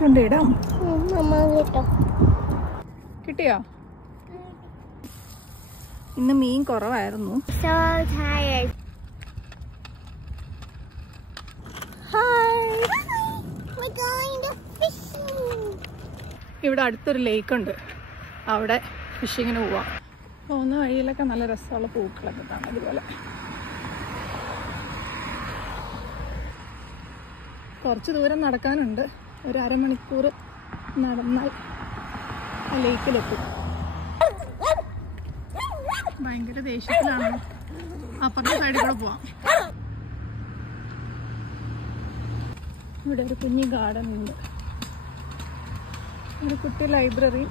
ചുണ്ടിടാം. കിട്ടിയോ? ഇന്ന് മീൻ കുറവായിരുന്നു. ഇവിടെ അടുത്തൊരു ലേക്ക് ഉണ്ട്, അവിടെ ഫിഷിങ്ങിന് പോവാം. പോകുന്ന വഴിയിലൊക്കെ നല്ല രസമുള്ള പൂക്കളൊക്കെ കാണാം. അതുപോലെ കുറച്ച് ദൂരം നടക്കാനുണ്ട്. ഒരു അരമണിക്കൂർ നടന്നാൽ ആ ലേക്കിലെത്തും. ഭയങ്കര ദേഷ്യത്തിലാണ്. അപ്പുറത്തെ സൈഡിൽ കൂടെ പോവാം. ഇവിടെ ഒരു കുഞ്ഞി ഗാർഡൻ ഉണ്ട്, ഒരു കുട്ടി ലൈബ്രറി,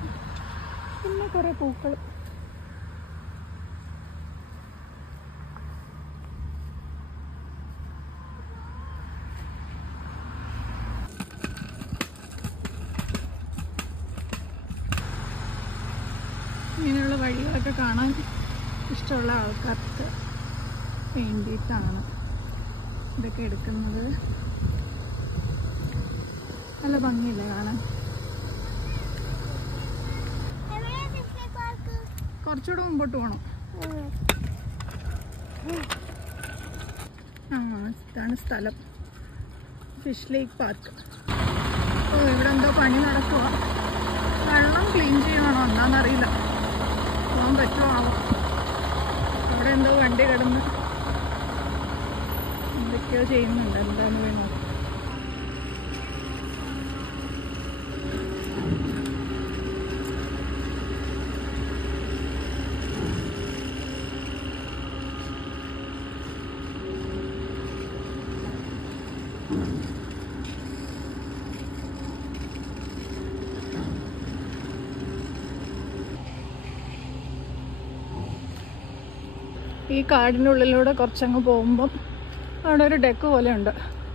പിന്നെ കുറെ പൂക്കൾ. ഇങ്ങനെയുള്ള വഴികളൊക്കെ കാണാൻ ഇഷ്ടമുള്ള ആൾക്കാർക്ക് വേണ്ടിയിട്ടാണ് ഇതൊക്കെ എടുക്കുന്നത്. നല്ല ഭംഗിയില്ലേ കാണാൻ? കുറച്ചുകൂടെ മുമ്പോട്ട് പോകണം. ഇതാണ് സ്ഥലം, ഫിഷ് ലേക്ക് പാർക്ക്. ഇവിടെ എന്തോ പണി നടക്കുക. വെള്ളം ക്ലീൻ ചെയ്യണോ എന്താണെന്നറിയില്ല, പോകാൻ പറ്റുമോ ആവോ. അവിടെ എന്തോ വണ്ടി കിടന്ന് എന്തൊക്കെയോ ചെയ്യുന്നുണ്ട്. എന്താന്ന് വേണോ ഈ കാടിൻ്റെ ഉള്ളിലൂടെ കുറച്ചങ്ങ് പോകുമ്പം അവിടെ ഒരു ഡെക്ക് പോലെ ഉണ്ട്.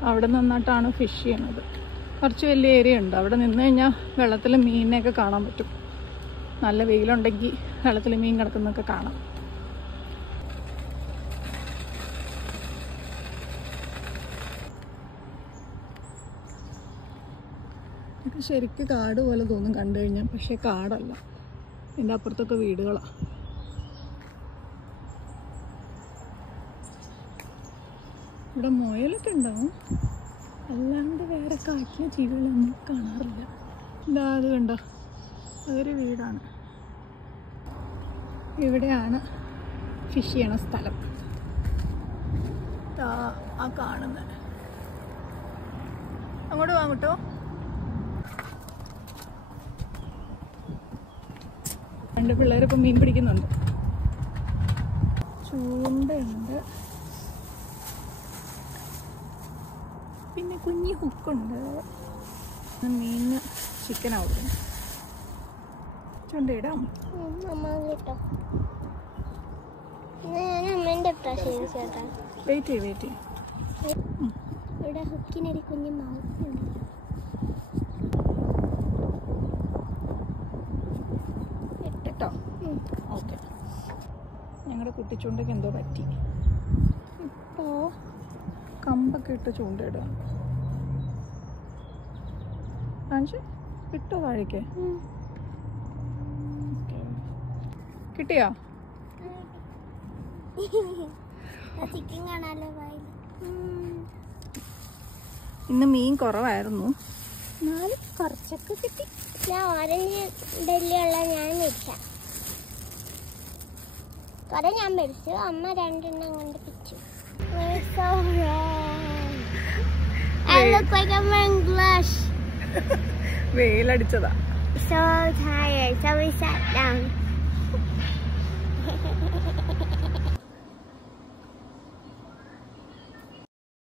അവിടെ നിന്നിട്ടാണ് ഫിഷ് ചെയ്യണത്. കുറച്ച് വലിയ ഏരിയ ഉണ്ട്. അവിടെ നിന്ന് കഴിഞ്ഞാൽ വെള്ളത്തിൽ മീനിനെയൊക്കെ കാണാൻ പറ്റും. നല്ല വെയിലുണ്ടെങ്കിൽ വെള്ളത്തിൽ മീൻ കിടക്കുന്നതൊക്കെ കാണാം. ഇത് ശരിക്കും കാട് പോലെ തോന്നും കണ്ടു കഴിഞ്ഞാൽ, പക്ഷേ കാടല്ല. ഇതിൻ്റെ അപ്പുറത്തൊക്കെ വീടുകളാണ്. ഇവിടെ മുയലൊക്കെ ഉണ്ടാവും, അല്ലാണ്ട് വേറെ കാട്ടിലെ ജീവികളൊന്നും കാണാറില്ല. ഇതാ അത് കണ്ടോ, അതൊരു വീടാണ്. ഇവിടെയാണ് ഫിഷ് ചെയ്യണ സ്ഥലം. ആ കാണുന്നത് അങ്ങോട്ട് പോകാൻ കിട്ടോ? രണ്ട് പിള്ളേരൊക്കെ മീൻ പിടിക്കുന്നുണ്ട്. ചൂണ്ടയുണ്ട്, പിന്നെ കുഞ്ഞി ഹുക്കുണ്ട്. മീന് ചിക്കനാവും. ചുണ്ടിടാം. വെയിറ്റ് ചെയ്യും. ഇവിടെ ഹുക്കിനൊരു കുഞ്ഞു മൗത്തുണ്ട്. ഇട്ടോ? ഓക്കെ. ഞങ്ങളുടെ കുട്ടിച്ചൂണ്ടയ്ക്ക് എന്തോ പറ്റി. ഇപ്പോൾ കമ്പൊക്കെ ഇട്ട് ചൂണ്ടയിടുക. കാണിച്ച് ഇട്ടോ താഴേക്ക്. കിട്ടിയോ? ഇന്ന് മീൻ കുറവായിരുന്നു, എന്നാലും കുറച്ചൊക്കെ കിട്ടി. ഞാൻ ഓറഞ്ച് ഡെല്ലിയുള്ള ഞാൻ മേടിച്ച കുറെ ഞാൻ മേടിച്ചു. അമ്മ രണ്ടെണ്ണം കൊണ്ട് പിടിച്ചു. I look like I'm wearing blush. വെയിലടിച്ചതാ. So tired, so we sat down.